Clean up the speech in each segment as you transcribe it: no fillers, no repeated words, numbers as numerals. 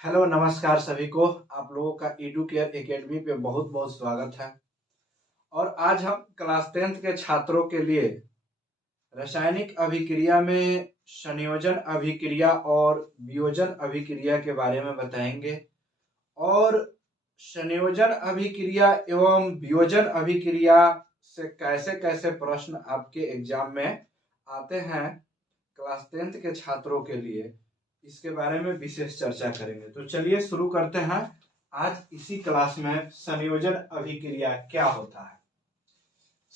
Hello नमस्कार सभी को। आप लोगों का एडुकेयर एकेडमी पे बहुत बहुत स्वागत है। और आज हम क्लास 10th के छात्रों के लिए रासायनिक अभिक्रिया में संयोजन अभिक्रिया और वियोजन अभिक्रिया के बारे में बताएंगे। और संयोजन अभिक्रिया एवं वियोजन अभिक्रिया से कैसे कैसे प्रश्न आपके एग्जाम में आते हैं क्लास 10th के छात्रों के लिए, इसके बारे में विशेष चर्चा करेंगे। तो चलिए शुरू करते हैं आज इसी क्लास में संयोजन अभिक्रिया क्या होता है।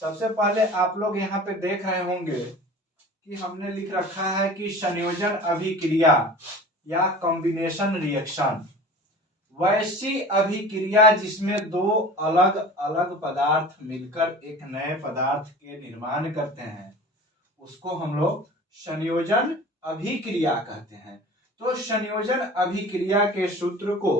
सबसे पहले आप लोग यहाँ पे देख रहे होंगे कि हमने लिख रखा है कि संयोजन अभिक्रिया या कॉम्बिनेशन रिएक्शन वैसी अभिक्रिया जिसमें दो अलग अलग पदार्थ मिलकर एक नए पदार्थ के निर्माण करते हैं, उसको हम लोग संयोजन अभिक्रिया कहते हैं। तो संयोजन अभिक्रिया के सूत्र को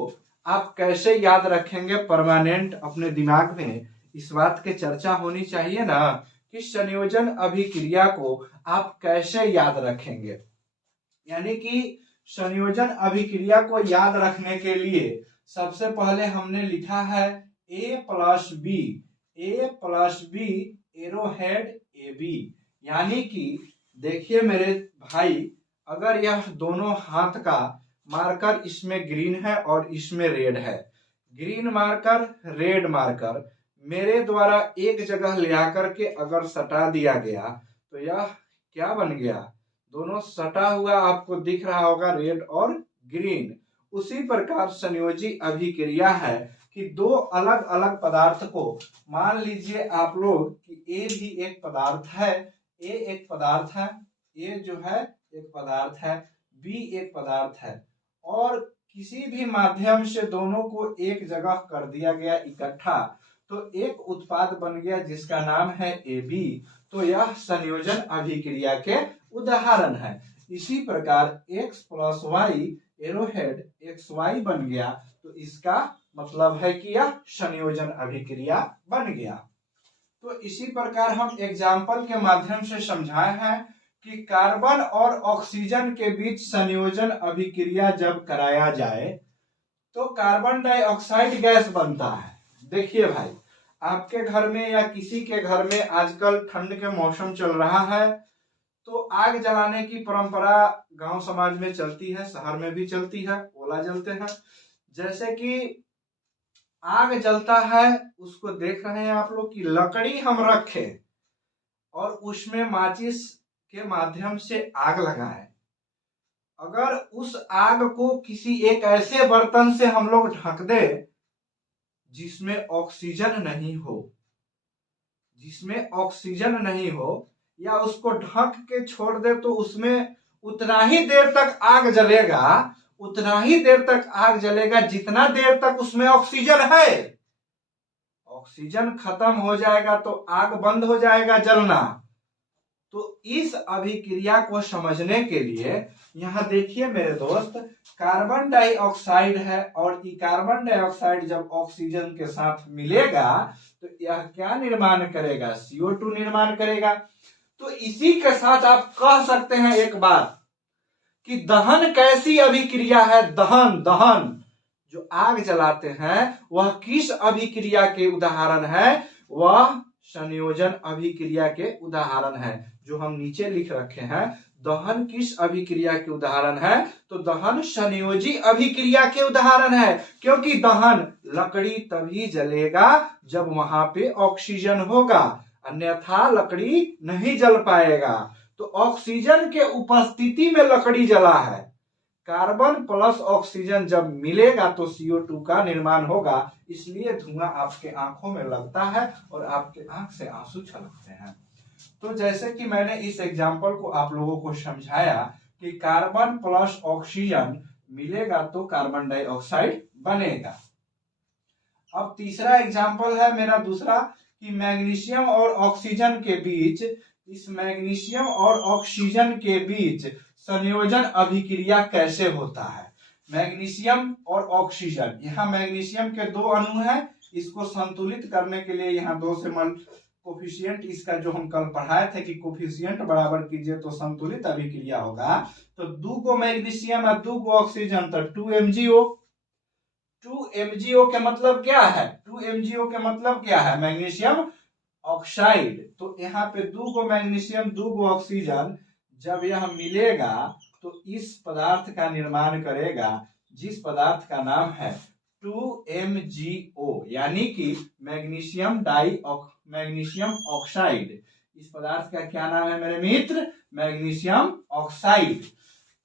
आप कैसे याद रखेंगे परमानेंट अपने दिमाग में, इस बात की चर्चा होनी चाहिए ना कि संयोजन अभिक्रिया को आप कैसे याद रखेंगे। यानी कि संयोजन अभिक्रिया को याद रखने के लिए सबसे पहले हमने लिखा है A+B एरोहेड AB। यानी कि देखिए मेरे भाई, अगर यह दोनों हाथ का मार्कर इसमें ग्रीन है और इसमें रेड है, ग्रीन मार्कर रेड मार्कर मेरे द्वारा एक जगह ले आकर के अगर सटा दिया गया तो यह क्या बन गया, दोनों सटा हुआ आपको दिख रहा होगा रेड और ग्रीन। उसी प्रकार संयोजी अभिक्रिया है कि दो अलग अलग पदार्थ को, मान लीजिए आप लोग कि ए भी एक पदार्थ है, ए एक पदार्थ है, ए जो है एक पदार्थ है, बी एक पदार्थ है, और किसी भी माध्यम से दोनों को एक जगह कर दिया गया इकट्ठा, तो एक उत्पाद बन गया जिसका नाम है ए बी। तो यह संयोजन अभिक्रिया के उदाहरण है। इसी प्रकार x+y एरोहेड XY बन गया, तो इसका मतलब है कि यह संयोजन अभिक्रिया बन गया। तो इसी प्रकार हम एग्जाम्पल के माध्यम से समझाए हैं कि कार्बन और ऑक्सीजन के बीच संयोजन अभिक्रिया जब कराया जाए तो कार्बन डाइऑक्साइड गैस बनता है। देखिए भाई, आपके घर में या किसी के घर में आजकल ठंड के मौसम चल रहा है तो आग जलाने की परंपरा गांव समाज में चलती है, शहर में भी चलती है, ओला जलते हैं। जैसे कि आग जलता है, उसको देख रहे हैं आप लोग कि लकड़ी हम रखे और उसमें माचिस के माध्यम से आग लगाए। अगर उस आग को किसी एक ऐसे बर्तन से हम लोग ढक दे जिसमें ऑक्सीजन नहीं हो, जिसमें ऑक्सीजन नहीं हो, या उसको ढक के छोड़ दे तो उसमें उतना ही देर तक आग जलेगा, उतना ही देर तक आग जलेगा जितना देर तक उसमें ऑक्सीजन है। ऑक्सीजन खत्म हो जाएगा तो आग बंद हो जाएगा जलना। तो इस अभिक्रिया को समझने के लिए यहां देखिए मेरे दोस्त, कार्बन डाइऑक्साइड है और ये कार्बन डाइऑक्साइड जब ऑक्सीजन के साथ मिलेगा तो यह क्या निर्माण करेगा, CO2 निर्माण करेगा। तो इसी के साथ आप कह सकते हैं एक बात कि दहन कैसी अभिक्रिया है। दहन जो आग जलाते हैं वह किस अभिक्रिया के उदाहरण है, वह संयोजन अभिक्रिया के उदाहरण है। जो हम नीचे लिख रखे हैं, दहन किस अभिक्रिया के उदाहरण है, तो दहन संयोजी अभिक्रिया के उदाहरण है। क्योंकि दहन लकड़ी तभी जलेगा जब वहां पे ऑक्सीजन होगा, अन्यथा लकड़ी नहीं जल पाएगा। तो ऑक्सीजन के उपस्थिति में लकड़ी जला है। कार्बन प्लस ऑक्सीजन जब मिलेगा तो CO2 का निर्माण होगा, इसलिए धुआं आपके आंखों में लगता है और आपके आंख से आंसू छलकते हैं। तो जैसे कि मैंने इस एग्जाम्पल को आप लोगों को समझाया कि कार्बन प्लस ऑक्सीजन मिलेगा तो कार्बन डाइऑक्साइड बनेगा। अब तीसरा एग्जाम्पल है मेरा दूसरा कि मैग्नीशियम और ऑक्सीजन के बीच, इस मैग्नीशियम और ऑक्सीजन के बीच संयोजन अभिक्रिया कैसे होता है। मैग्नीशियम और ऑक्सीजन, यहाँ मैग्नीशियम के दो अणु हैं, इसको संतुलित करने के लिए यहाँ 2 से कोफिशिएंट इसका जो हम कल पढ़ाए थे कि कोफिशिएंट बराबर कीजिए तो संतुलित अभिक्रिया होगा। तो 2 को मैग्नीशियम और 2 को ऑक्सीजन, तो 2 MgO। 2 MgO के मतलब क्या है? 2 MgO के मतलब क्या है? Magnesium oxide. तो यहाँ पे 2 को मैग्नीशियम 2 को ऑक्सीजन जब यह मिलेगा तो इस पदार्थ का निर्माण करेगा, जिस पदार्थ का नाम है 2MgO, यानी कि मैग्नीशियम ऑक्साइड। इस पदार्थ का क्या नाम है मेरे मित्र? Magnesium oxide.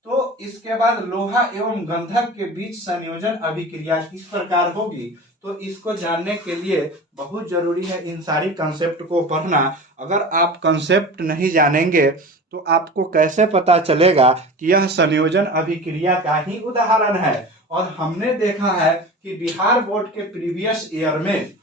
तो इसके बाद लोहा एवं गंधक के बीच संयोजन अभिक्रिया किस प्रकार होगी? तो इसको जानने के लिए बहुत जरूरी है इन सारी कंसेप्ट को पढ़ना। अगर आप कंसेप्ट नहीं जानेंगे तो आपको कैसे पता चलेगा कि यह संयोजन अभिक्रिया का ही उदाहरण है। और हमने देखा है कि बिहार बोर्ड के प्रीवियस ईयर में,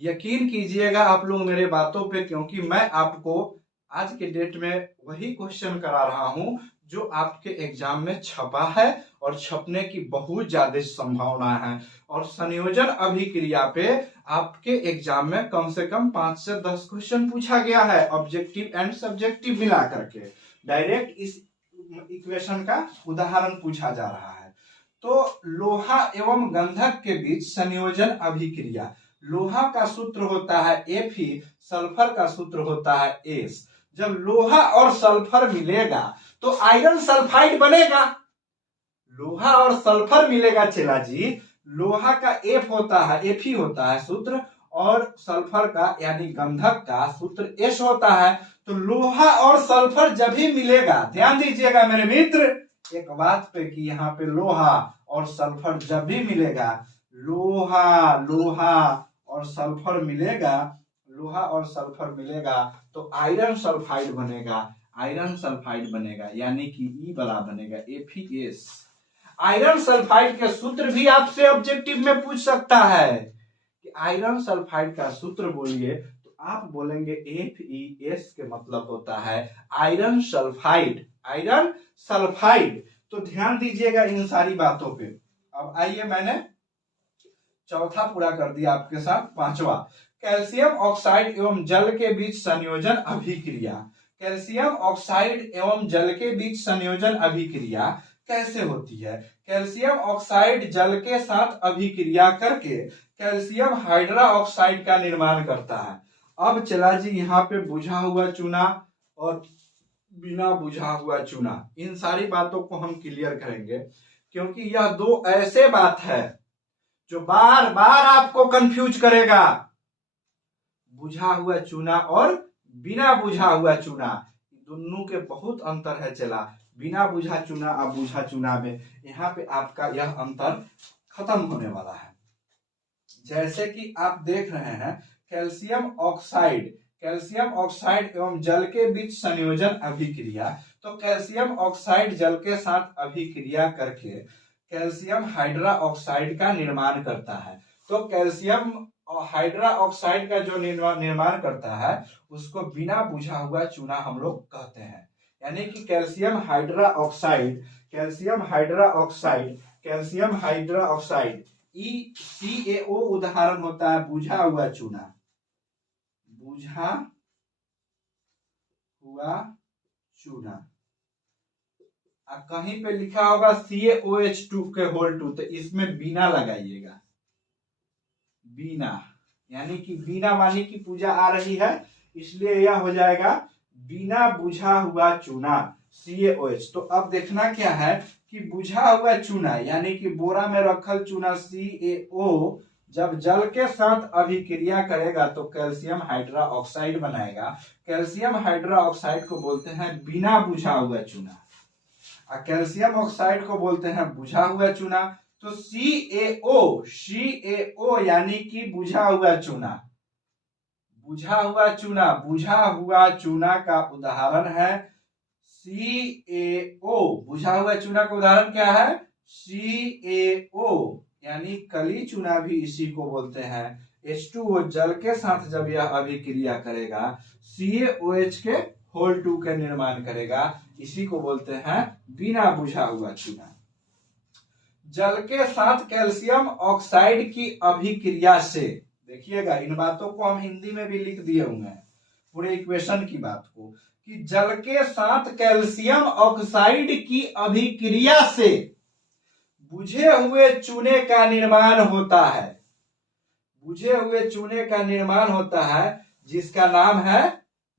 यकीन कीजिएगा आप लोग मेरे बातों पे, क्योंकि मैं आपको आज के डेट में वही क्वेश्चन करा रहा हूं जो आपके एग्जाम में छपा है और छपने की बहुत ज्यादा संभावना है। और संयोजन अभिक्रिया पे आपके एग्जाम में कम से कम 5 से 10 क्वेश्चन पूछा गया है, ऑब्जेक्टिव एंड सब्जेक्टिव मिला करके। डायरेक्ट इस इक्वेशन का उदाहरण पूछा जा रहा है। तो लोहा एवं गंधक के बीच संयोजन अभिक्रिया, लोहा का सूत्र होता है Fe, सल्फर का सूत्र होता है S। जब लोहा और सल्फर मिलेगा तो आयरन सल्फाइड बनेगा। लोहा और सल्फर मिलेगा चेला जी, लोहा का F होता है, Fe होता है सूत्र, और सल्फर का यानी गंधक का सूत्र S होता है। तो लोहा और सल्फर जब भी मिलेगा, ध्यान दीजिएगा मेरे मित्र एक बात पे कि यहाँ पे लोहा और सल्फर जब भी मिलेगा, लोहा और सल्फर मिलेगा, लोहा और सल्फर मिलेगा तो आयरन सल्फाइड बनेगा, आयरन सल्फाइड बनेगा, यानी कि ई वाला बनेगा FeS। आयरन सल्फाइड के सूत्र भी आपसे ऑब्जेक्टिव में पूछ सकता है कि आयरन सल्फाइड का सूत्र बोलिए, तो आप बोलेंगे FeS के मतलब होता है आयरन सल्फाइड, आयरन सल्फाइड। तो ध्यान दीजिएगा इन सारी बातों पे। अब आइए, मैंने चौथा पूरा कर दिया आपके साथ। पांचवा, कैल्शियम ऑक्साइड एवं जल के बीच संयोजन अभिक्रिया। कैल्शियम ऑक्साइड एवं जल के बीच संयोजन अभिक्रिया कैसे होती है? कैल्शियम ऑक्साइड जल के साथ अभिक्रिया करके कैल्शियम हाइड्रा ऑक्साइड का निर्माण करता है। अब चला जी, यहाँ पे बुझा हुआ चूना और बिना बुझा हुआ चूना, इन सारी बातों को हम क्लियर करेंगे, क्योंकि यह दो ऐसे बात है जो बार बार आपको कंफ्यूज करेगा। बुझा हुआ चूना और बिना बुझा हुआ चूना, दोनों के बहुत अंतर है चला। बिना बुझा चूना और बुझा चूना में यहाँ पे आपका यह अंतर खत्म होने वाला है। जैसे कि आप देख रहे हैं कैल्शियम ऑक्साइड एवं जल के बीच संयोजन अभिक्रिया। तो कैल्शियम ऑक्साइड जल के साथ अभिक्रिया करके कैल्शियम हाइड्रा ऑक्साइड का निर्माण करता है। तो कैल्शियम हाइड्रा ऑक्साइड का जो निर्माण करता है उसको बिना बुझा हुआ चूना हम लोग कहते हैं। यानी कि कैल्शियम हाइड्रा ऑक्साइड CaO उदाहरण होता है बुझा हुआ चूना, बुझा हुआ चूना। कहीं पे लिखा होगा CaOH2 के होल 2, तो इसमें बिना लगाइएगा, बिना, यानी कि बिना मानी की पूजा आ रही है, इसलिए यह हो जाएगा बिना बुझा हुआ चूना CaOH। तो अब देखना क्या है कि बुझा हुआ चूना यानी कि बोरा में रखल चूना CaO जब जल के साथ अभिक्रिया करेगा तो कैल्शियम हाइड्रा ऑक्साइड बनाएगा। कैल्शियम हाइड्रा ऑक्साइड को बोलते हैं बिना बुझा हुआ चूना, कैल्शियम ऑक्साइड को बोलते हैं बुझा हुआ चूना। तो CaO यानी कि बुझा हुआ चूना, बुझा हुआ चूना का उदाहरण है CaO। बुझा हुआ चूना का उदाहरण क्या है? CaO, यानी कली चूना भी इसी को बोलते हैं। H2O जल के साथ जब यह अभिक्रिया करेगा CaOH के होल 2 के निर्माण करेगा, इसी को बोलते हैं बिना बुझा हुआ चूना। जल के साथ कैल्शियम ऑक्साइड की अभिक्रिया से, देखिएगा, इन बातों को हम हिंदी में भी लिख दिए हुए हैं, पूरे इक्वेशन की बात को, कि जल के साथ कैल्शियम ऑक्साइड की अभिक्रिया से बुझे हुए चूने का निर्माण होता है। बुझे हुए चूने का निर्माण होता है, जिसका नाम है,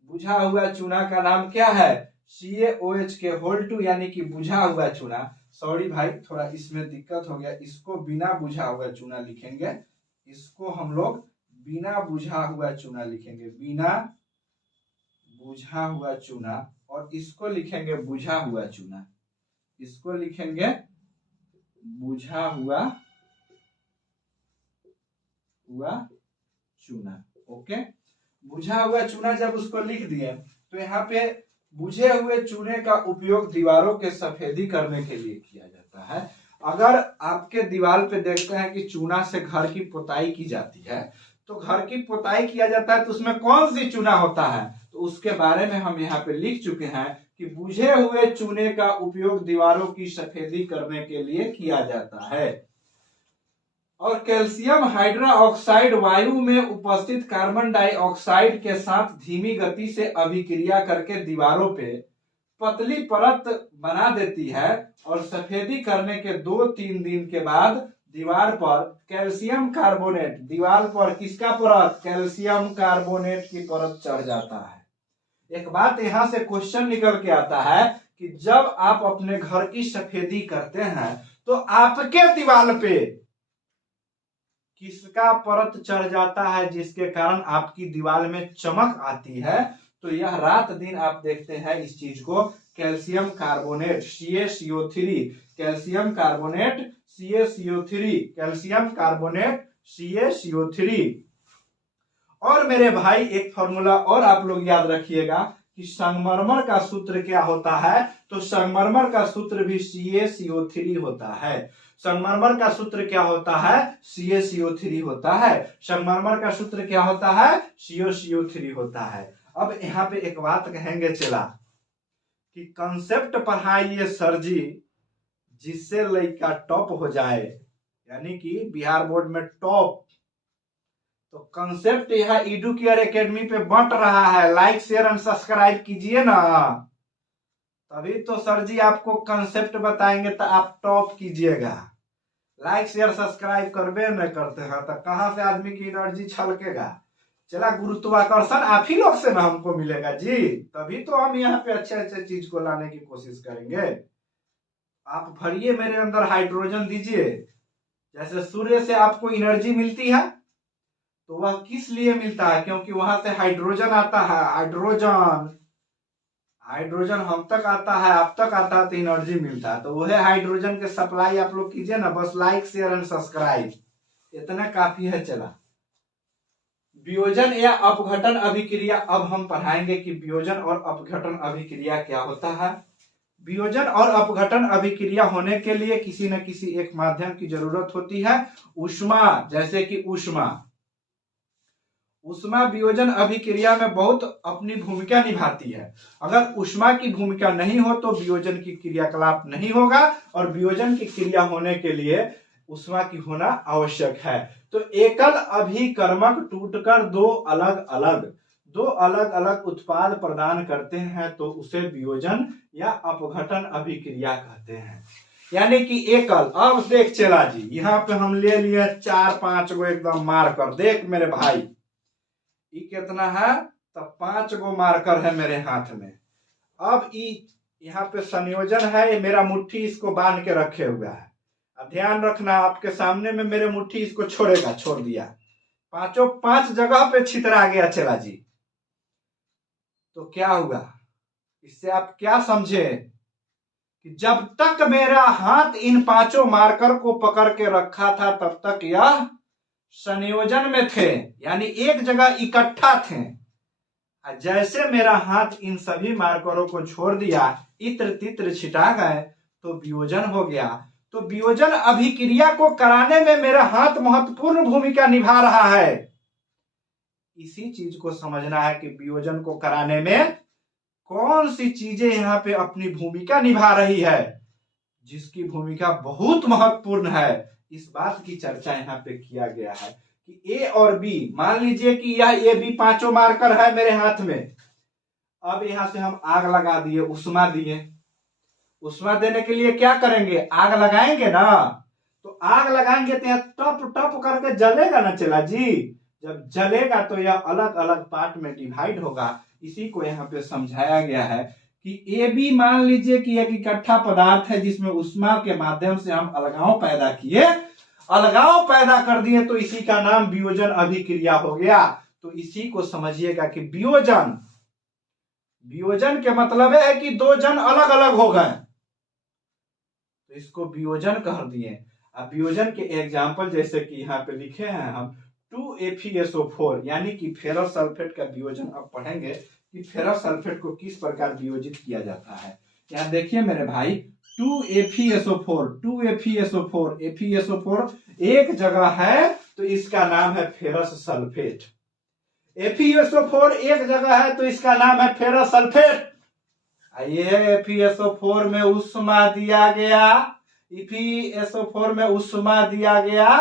बुझा हुआ चूना का नाम क्या है, CaOH यानी कि बुझा हुआ चूना। सॉरी भाई, थोड़ा इसमें दिक्कत हो गया, इसको बिना बुझा हुआ चूना लिखेंगे, इसको हम लोग बिना बुझा हुआ चूना लिखेंगे, बिना बुझा हुआ चूना, और इसको लिखेंगे बुझा हुआ चूना, इसको लिखेंगे बुझा हुआ चूना। ओके, बुझा हुआ चूना जब उसको लिख दिए, तो यहाँ पे बुझे हुए चूने का उपयोग दीवारों के सफेदी करने के लिए किया जाता है। अगर आपके दीवार पे देखते हैं कि चूना से घर की पुताई की जाती है, तो घर की पुताई किया जाता है तो उसमें कौन सी चूना होता है, तो उसके बारे में हम यहाँ पे लिख चुके हैं कि बुझे हुए चूने का उपयोग दीवारों की सफेदी करने के लिए किया जाता है। और कैल्शियम हाइड्रोक्साइड वायु में उपस्थित कार्बन डाइऑक्साइड के साथ धीमी गति से अभिक्रिया करके दीवारों पे पतली परत बना देती है, और सफेदी करने के 2-3 दिन के बाद दीवार पर कैल्शियम कार्बोनेट, दीवार पर किसका परत, कैल्शियम कार्बोनेट की परत चढ़ जाता है। एक बात यहां से क्वेश्चन निकल के आता है कि जब आप अपने घर की सफेदी करते हैं तो आपके दीवार पे किसका परत चढ़ जाता है, जिसके कारण आपकी दीवार में चमक आती है, तो यह रात दिन आप देखते हैं इस चीज को, calcium carbonate CaCO3, calcium carbonate CaCO3, calcium carbonate CaCO3। और मेरे भाई एक फॉर्मूला और आप लोग याद रखिएगा कि संगमरमर का सूत्र क्या होता है, तो संगमरमर का सूत्र भी CaCO3 होता है। संगमरमर का सूत्र क्या होता है, CaCO3 होता है। संगमरमर का सूत्र क्या होता है, CaCO3 होता है। अब यहाँ पे एक बात कहेंगे चला कि कंसेप्ट पढ़ाइए सर जी, जिससे लड़का टॉप हो जाए, यानी कि बिहार बोर्ड में टॉप। तो कंसेप्ट यह एडुकेयर एकेडमी पे बंट रहा है, लाइक शेयर एंड सब्सक्राइब कीजिए ना, तभी तो सर जी आपको कंसेप्ट बताएंगे तो आप टॉप कीजिएगा। लाइक शेयर सब्सक्राइब करबे न करते हैं तो कहां से आदमी की एनर्जी छलकेगा। चला, गुरुत्वाकर्षण आप ही लोग से ना हमको मिलेगा जी, तभी तो हम यहाँ पे अच्छे अच्छे चीज को लाने की कोशिश करेंगे। आप भरिए मेरे अंदर हाइड्रोजन दीजिए, जैसे सूर्य से आपको एनर्जी मिलती है, तो वह किस लिए मिलता है, क्योंकि वहां से हाइड्रोजन आता है, हाइड्रोजन हम तक आता है, आप तक आता है, तो एनर्जी मिलता है। तो वह हाइड्रोजन के सप्लाई आप लोग कीजिए ना, बस लाइक शेयर एंड सब्सक्राइब, इतना काफी है। चला, वियोजन या अपघटन अभिक्रिया, अब हम पढ़ाएंगे कि वियोजन और अपघटन अभिक्रिया क्या होता है। वियोजन और अपघटन अभिक्रिया होने के लिए किसी न किसी एक माध्यम की जरूरत होती है, ऊष्मा, जैसे कि ऊष्मा वियोजन अभिक्रिया में बहुत अपनी भूमिका निभाती है। अगर ऊष्मा की भूमिका नहीं हो तो वियोजन की क्रियाकलाप नहीं होगा, और वियोजन की क्रिया होने के लिए ऊष्मा की होना आवश्यक है। तो एकल अभिकर्मक टूटकर दो अलग अलग उत्पाद प्रदान करते हैं तो उसे वियोजन या अपघटन अभिक्रिया कहते हैं। यानी कि एकल, अब देख चला जी, यहाँ पे हम ले लिए 4-5 गो एकदम मार्कर, देख मेरे भाई ये कितना है, तो 5 गो मार्कर है मेरे हाथ में। अब यहाँ पे संयोजन है, ये मेरा मुट्ठी इसको बांध के रखे हुआ है। अब ध्यान रखना, आपके सामने में मेरे मुट्ठी इसको छोड़ेगा, छोड़ दिया, 5 जगह पे छितरा गया। चला जी, तो क्या हुआ, इससे आप क्या समझे कि जब तक मेरा हाथ इन 5 मार्कर को पकड़ के रखा था तब तक यह संयोजन में थे, यानी एक जगह इकट्ठा थे। जैसे मेरा हाथ इन सभी मार्करों को छोड़ दिया, इत्र तित्र छिटा गए, तो वियोजन हो गया। तो वियोजन अभिक्रिया को कराने में मेरा हाथ महत्वपूर्ण भूमिका निभा रहा है। इसी चीज को समझना है कि वियोजन को कराने में कौन सी चीजें यहाँ पे अपनी भूमिका निभा रही है, जिसकी भूमिका बहुत महत्वपूर्ण है। इस बात की चर्चा यहाँ पे किया गया है कि ए और बी, मान लीजिए कि यह ए बी पांचों मार्कर है मेरे हाथ में। अब यहां से हम आग लगा दिए, उष्मा दिए। उष्मा देने के लिए क्या करेंगे, आग लगाएंगे ना। तो आग लगाएंगे तो यह टप टप करके जलेगा ना चेला जी। जब जलेगा तो यह अलग अलग पार्ट में डिवाइड होगा। इसी को यहाँ पे समझाया गया है कि ए बी मान लीजिए कि एक इकट्ठा पदार्थ है जिसमें उष्मा के माध्यम से हम अलगाव पैदा किए, अलगाव पैदा कर दिए, तो इसी का नाम वियोजन अभिक्रिया हो गया। तो इसी को समझिएगा कि वियोजन, वियोजन के मतलब है कि दो जन अलग अलग हो गए, तो इसको वियोजन कह दिए। अब वियोजन के एग्जाम्पल जैसे कि यहाँ पे लिखे हैं हम 2FeSO4 यानी कि फेरस सल्फेट का वियोजन। अब पढ़ेंगे कि फेरस सल्फेट को किस प्रकार वियोजित किया जाता है। यहाँ देखिए मेरे भाई 2FeSO4, 2FeSO4, FeSO4 एक जगह है तो इसका नाम है फेरस सल्फेट। FeSO4 एक जगह है तो इसका नाम है फेरस सल्फेट। ये FeSO4 में उष्मा दिया गया, FeSO4 में उष्मा दिया गया,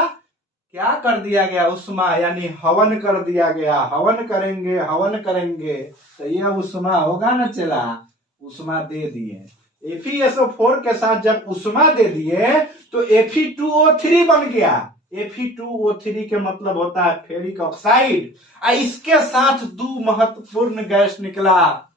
क्या कर दिया गया, उष्मा यानी हवन कर दिया गया। हवन करेंगे, हवन करेंगे तो यह उष्मा होगा ना चला, उष्मा दे दिए। FeSO4 के साथ जब उष्मा दे दिए तो Fe2O3 बन गया। Fe2O3 के मतलब होता है फेरिक ऑक्साइड। इसके साथ दो महत्वपूर्ण गैस निकला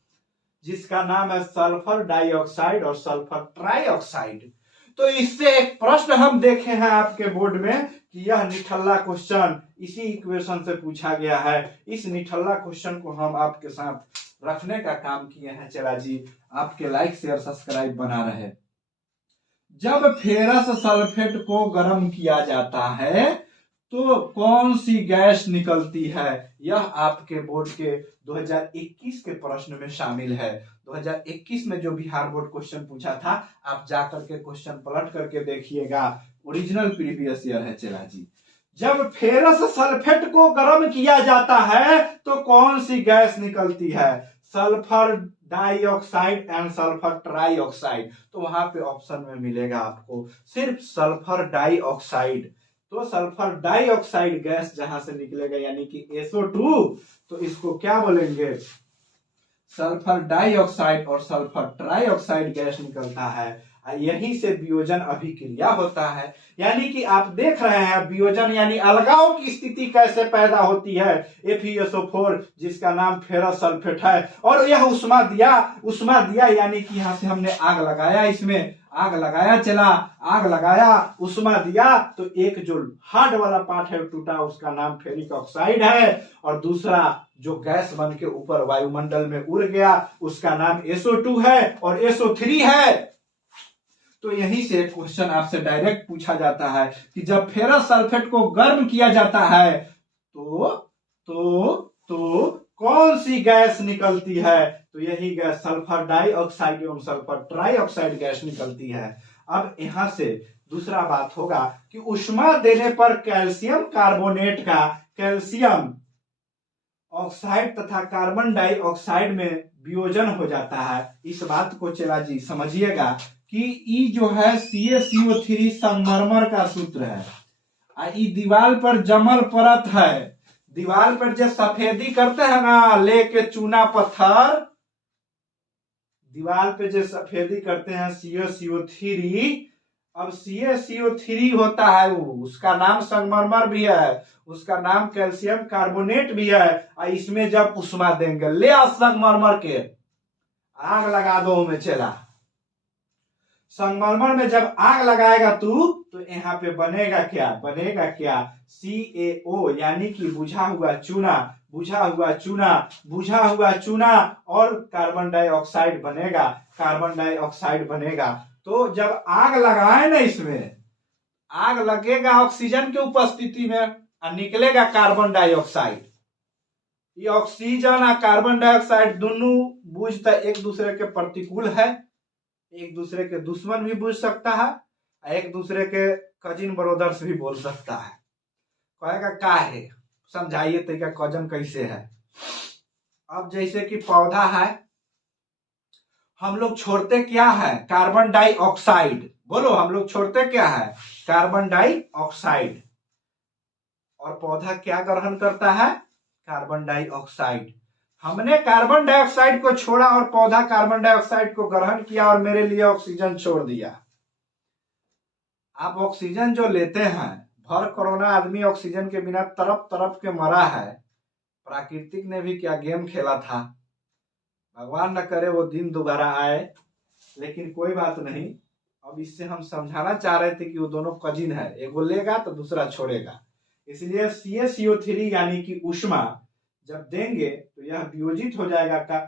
जिसका नाम है सल्फर डाइऑक्साइड और सल्फर ट्राइऑक्साइड। तो इससे एक प्रश्न हम देखे हैं आपके बोर्ड में कि यह निठल्ला क्वेश्चन इसी इक्वेशन से पूछा गया है। इस निठल्ला क्वेश्चन को हम आपके साथ रखने का काम किए हैं चला जी, आपके लाइक शेयर सब्सक्राइब बना रहे। जब फेरस सल्फेट को गर्म किया जाता है तो कौन सी गैस निकलती है, यह आपके बोर्ड के 2021 के प्रश्न में शामिल है। 2021 में जो बिहार बोर्ड क्वेश्चन पूछा था, आप जाकर के क्वेश्चन पलट करके देखिएगा, ओरिजिनल प्रीवियस ईयर है चला जी। जब फेरस सल्फेट को गर्म किया जाता है तो कौन सी गैस निकलती है, sulphur dioxide and sulphur trioxide. तो वहां पे ऑप्शन में मिलेगा आपको सिर्फ सल्फर डाइऑक्साइड। तो सल्फर डाइऑक्साइड गैस जहां से निकलेगा यानी कि SO2, तो इसको क्या बोलेंगे, सल्फर डाइऑक्साइड और सल्फर ट्राइऑक्साइड गैस निकलता है। यहीं से वियोजन अभिक्रिया होता है। यानी कि आप देख रहे हैं वियोजन यानी अलगाव की स्थिति कैसे पैदा होती है। FeSO4 जिसका नाम फेरस सल्फेट है और यह उष्मा दिया, उष्मा दिया यानी कि यहां से हमने आग लगाया, इसमें आग लगाया चला, आग लगाया, उष्मा दिया, तो एक जो हार्ड वाला पार्ट है टूटा, उसका नाम फेरिक ऑक्साइड है, और दूसरा जो गैस बन के ऊपर वायुमंडल में उड़ गया उसका नाम SO2 है और SO3 है। तो यहीं से क्वेश्चन आपसे डायरेक्ट पूछा जाता है कि जब फेरस सल्फेट को गर्म किया जाता है तो कौन सी गैस निकलती है, तो यही गैस सल्फर डाइऑक्साइड एवं सल्फर ट्राइऑक्साइड गैस निकलती है। अब यहां से दूसरा बात होगा कि उष्मा देने पर कैल्शियम कार्बोनेट का कैल्शियम ऑक्साइड तथा कार्बन डाइऑक्साइड में वियोजन हो जाता है। इस बात को चला जी समझिएगा कि ई जो है CaCO3 संगमरमर का सूत्र है। ई दीवार पर जमल परत है, दीवार पर जो सफेदी करते हैं ना लेके चूना पत्थर, दीवार पे जो सफेदी करते हैं CaCO3, अब CaCO3 होता है वो, उसका नाम संगमरमर भी है, उसका नाम कैल्शियम कार्बोनेट भी है। और इसमें जब उष्मा देंगे, ले आ संगमरमर के आग लगा दो में चला, संगमरमर में जब आग लगाएगा तू तो यहाँ पे बनेगा क्या, बनेगा क्या, CaO यानी कि बुझा हुआ चूना, बुझा हुआ चूना, बुझा हुआ चूना, और कार्बन डाइऑक्साइड बनेगा, कार्बन डाइऑक्साइड बनेगा। तो जब आग लगाए ना, इसमें आग लगेगा ऑक्सीजन की उपस्थिति में और निकलेगा कार्बन डाइऑक्साइड। ये ऑक्सीजन और कार्बन डाइऑक्साइड दोनों बुझता एक दूसरे के प्रतिकूल है, एक दूसरे के दुश्मन भी बुझ सकता है, एक दूसरे के कजिन ब्रदर्स भी बोल सकता है। कहेगा का है, समझाइए तो क्या कजन कैसे है। अब जैसे कि पौधा है, हम लोग छोड़ते क्या है, कार्बन डाइऑक्साइड, बोलो हम लोग छोड़ते क्या है, कार्बन डाइऑक्साइड। और पौधा क्या ग्रहण करता है? Carbon dioxide. हमने कार्बन डाइऑक्साइड को छोड़ा और पौधा कार्बन डाइऑक्साइड को ग्रहण किया और मेरे लिए ऑक्सीजन छोड़ दिया। आप ऑक्सीजन जो लेते हैं, भर कोरोना आदमी ऑक्सीजन के बिना तरफ तरफ के मरा है। प्राकृतिक ने भी क्या गेम खेला था, भगवान न करे वो दिन दोबारा आए, लेकिन कोई बात नहीं। अब इससे हम समझाना चाह रहे थे कि वो दोनों कजिन है, एक वो लेगा तो दूसरा छोड़ेगा। इसलिए CaCO3 यानी कि ऊष्मा जब देंगे तो यह वियोजित हो जाएगा का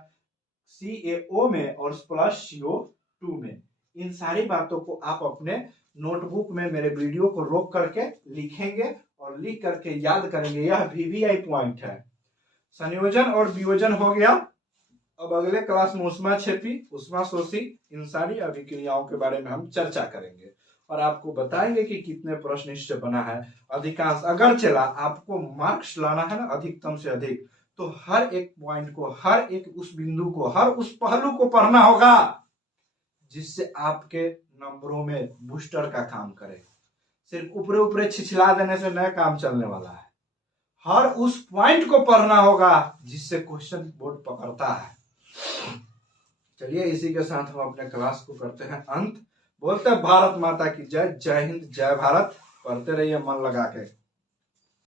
CaO में और प्लस CO2 में। इन सारी बातों को आप अपने नोटबुक में मेरे वीडियो को रोक करके लिखेंगे और लिख करके याद करेंगे। यह VVI पॉइंट है। संयोजन और वियोजन हो गया। अब अगले क्लास में ऊष्मा क्षेपी, ऊष्मा शोषी, इन सारी अभिक्रियाओं के बारे में हम चर्चा करेंगे और आपको बताएंगे कि कितने प्रश्न इससे बना है। अधिकांश अगर चला आपको मार्क्स लाना है ना अधिकतम से अधिक, तो हर एक पॉइंट को, हर एक उस बिंदु को, हर उस पहलू को पढ़ना होगा जिससे आपके नंबरों में बूस्टर का काम करे। सिर्फ ऊपरे ऊपरे छिछला देने से नया काम चलने वाला है। हर उस पॉइंट को पढ़ना होगा जिससे क्वेश्चन बोर्ड पकड़ता है। चलिए इसी के साथ हम अपने क्लास को करते हैं अंत। बोलते हैं भारत माता की जय। जय हिंद, जय भारत। पढ़ते रहिए मन लगा के।